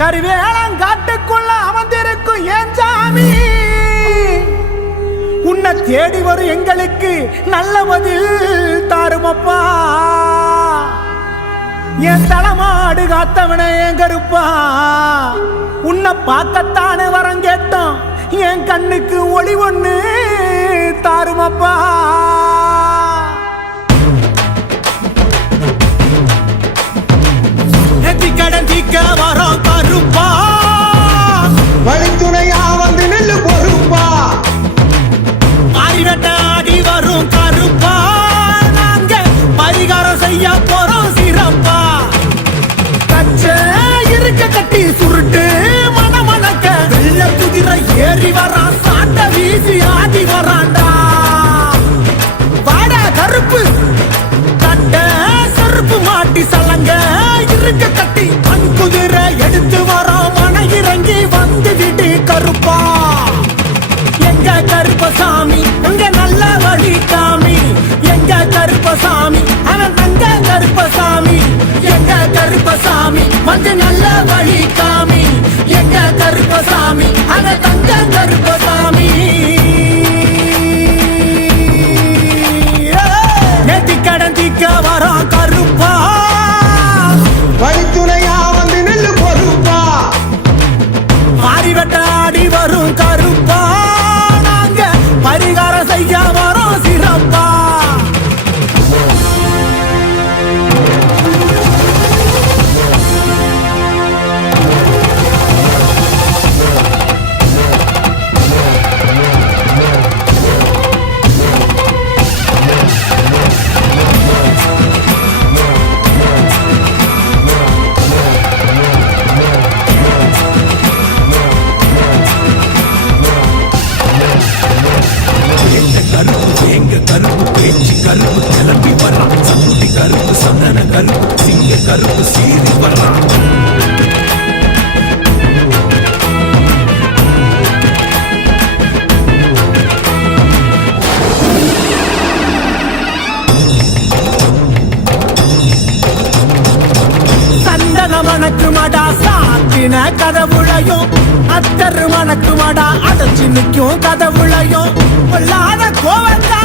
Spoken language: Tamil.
கருவேலங்காட்டுக்குள்ள அமர்ந்திருக்கும் ஏன் சாமி, உன்னை தேடி வரும் எங்களுக்கு நல்ல பதில் தாருமப்பா. என் தலைமாடு காத்தவனே என் கருப்பா, உன்னை பார்க்கத்தானே வரம் கேட்டோம், என் கண்ணுக்கு ஒளி ஒண்ணு தாருமப்பா. கடன் தீக்க வரோம் கருப்பா, வழித்துணையா வந்து நெல்லு பொறுப்பா. மாறிவட்ட ஆடி வரும் கருப்பா, நாங்க பரிகாரம் செய்ய போறோம் சிறப்பா. கச்ச இருக்க கட்டி சுருட்டு மணமணக்க வெள்ள குதிரை ஏறி வரான், சாட்ட வீசி ஆடி வரான்டா. வாடா கருப்பு கட்ட செருப்பு மாட்டி சலங்க இருக்க கட்டி மண் குதிரை எடுத்து வரோம், மன இறங்கி வந்து விடு கருப்பா. எங்க கருப்பசாமி அங்க நல்ல வழி காமி, எங்க கருப்பசாமி அவன் தங்க கருப்பசாமி, எங்க கருப்பசாமி வந்து நல்ல வழி காமி, எங்க கருப்பசாமி அவன் தங்க கருப்பசாமி. நேத்தி கடன் தீக்க வரோம் கருப்பா, வழித்துணையா வந்து நெல்லு பொறுப்பா. மாறிவட்ட ஆடி வரும் கருப்பா, நாங்க பரிகாரம் செய்ய வரோம் சிறப்பா. எங்க கருப்பு பேச்சு கருப்பு கிளம்பி வர்றான், சங்குடி கருப்பு சந்தன கருப்பு சிங்க கருப்பு சீறி வர்றான். சந்தன மணக்கு மடா சாத்தின கதவுளையும், அத்தரு மணக்கு மடா அடைச்சு நிற்கும் கதவுளையும், பொல்லாத கோவத்தா